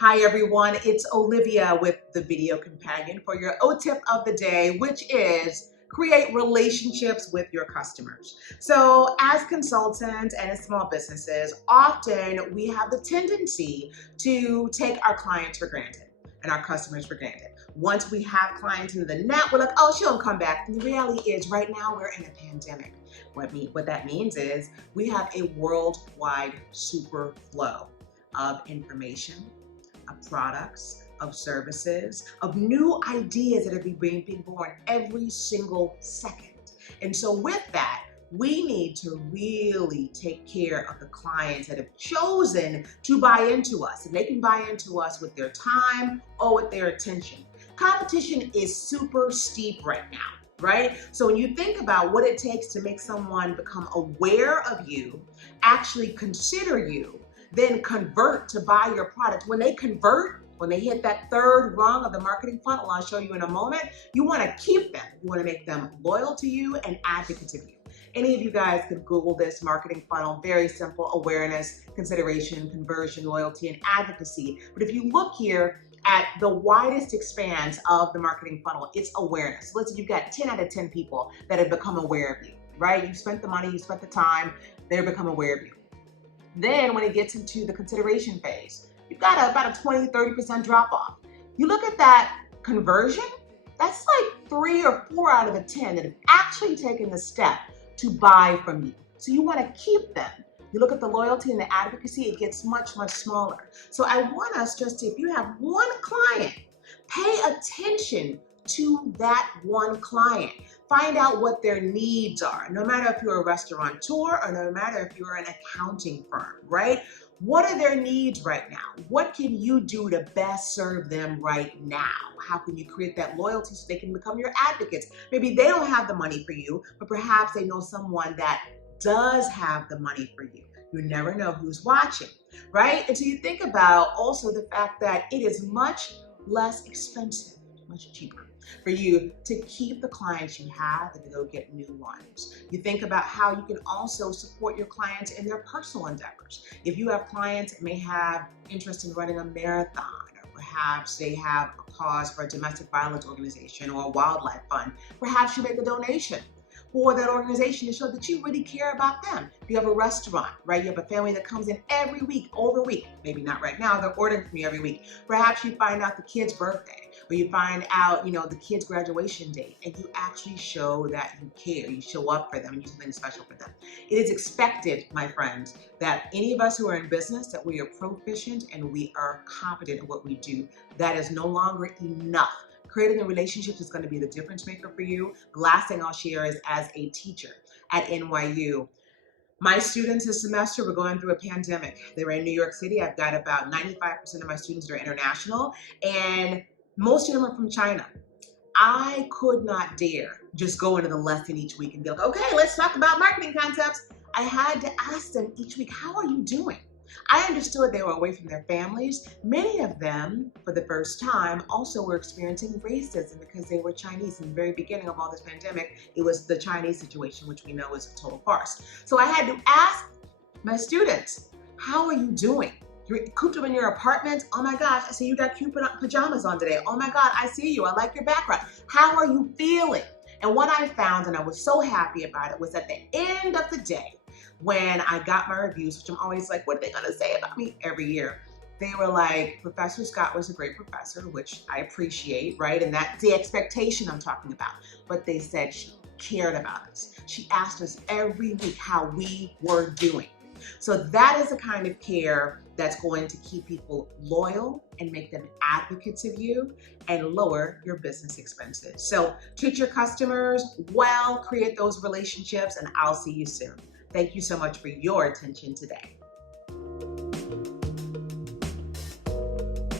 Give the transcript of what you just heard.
Hi everyone, it's Olivia with the video companion for your OTip of the day, which is create relationships with your customers. So as consultants and as small businesses, often we have the tendency to take our clients for granted and our customers for granted. Once we have clients in the net, we're like, oh, she'll come back. And the reality is right now we're in a pandemic. What that means is we have a worldwide super flow of information, of products, of services, of new ideas that are being born every single second. And so with that, we need to really take care of the clients that have chosen to buy into us. And they can buy into us with their time or with their attention. Competition is super steep right now, right? So when you think about what it takes to make someone become aware of you, actually consider you, then convert to buy your product. When they convert, when they hit that third rung of the marketing funnel, I'll show you in a moment, you want to keep them. You want to make them loyal to you and advocates of you. Any of you guys could Google this marketing funnel, very simple: awareness, consideration, conversion, loyalty, and advocacy. But if you look here at the widest expanse of the marketing funnel, it's awareness. Let's say you've got 10 out of 10 people that have become aware of you, right? You spent the money, you spent the time, they've become aware of you. Then when it gets into the consideration phase, you've got about a 20-30% drop off. You look at that conversion, that's like 3 or 4 out of the 10 that have actually taken the step to buy from you. So you want to keep them. You look at the loyalty and the advocacy, it gets much, much smaller. So I want us just to, if you have one client, pay attention to that one client. Find out what their needs are, no matter if you're a restaurateur or no matter if you're an accounting firm, right? What are their needs right now? What can you do to best serve them right now? How can you create that loyalty so they can become your advocates? Maybe they don't have the money for you, but perhaps they know someone that does have the money for you. You never know who's watching, right? And so you think about also the fact that it is much less expensive, much cheaper for you to keep the clients you have and to go get new ones. You think about how you can also support your clients in their personal endeavors. If you have clients that may have interest in running a marathon, or perhaps they have a cause for a domestic violence organization or a wildlife fund, perhaps you make a donation for that organization to show that you really care about them. If you have a restaurant, right? You have a family that comes in every week, over a week, maybe not right now, they're ordering from you every week. Perhaps you find out the kid's birthday, or you find out, the kid's graduation date, and you actually show that you care. You show up for them and you do something special for them. It is expected, my friends, that any of us who are in business, that we are proficient and we are competent in what we do. That is no longer enough. Creating a relationship is going to be the difference maker for you. The last thing I'll share is, as a teacher at NYU, my students this semester were going through a pandemic. They were in New York City. I've got about 95% of my students that are international, and most of them are from China. I could not dare just go into the lesson each week and be like, okay, let's talk about marketing concepts. I had to ask them each week, how are you doing? I understood they were away from their families. Many of them, for the first time, also were experiencing racism because they were Chinese. In the very beginning of all this pandemic, it was the Chinese situation, which we know is a total farce. So I had to ask my students, how are you doing? You're cooped up in your apartment? Oh my gosh, I see you got cute pajamas on today. Oh my God, I see you. I like your background. How are you feeling? And what I found, and I was so happy about it, was at the end of the day, when I got my reviews, which I'm always like, what are they gonna say about me every year? They were like, Professor Scott was a great professor, which I appreciate, right? And that's the expectation I'm talking about. But they said she cared about us. She asked us every week how we were doing. So that is the kind of care that's going to keep people loyal and make them advocates of you and lower your business expenses. So treat your customers well, create those relationships, and I'll see you soon. Thank you so much for your attention today.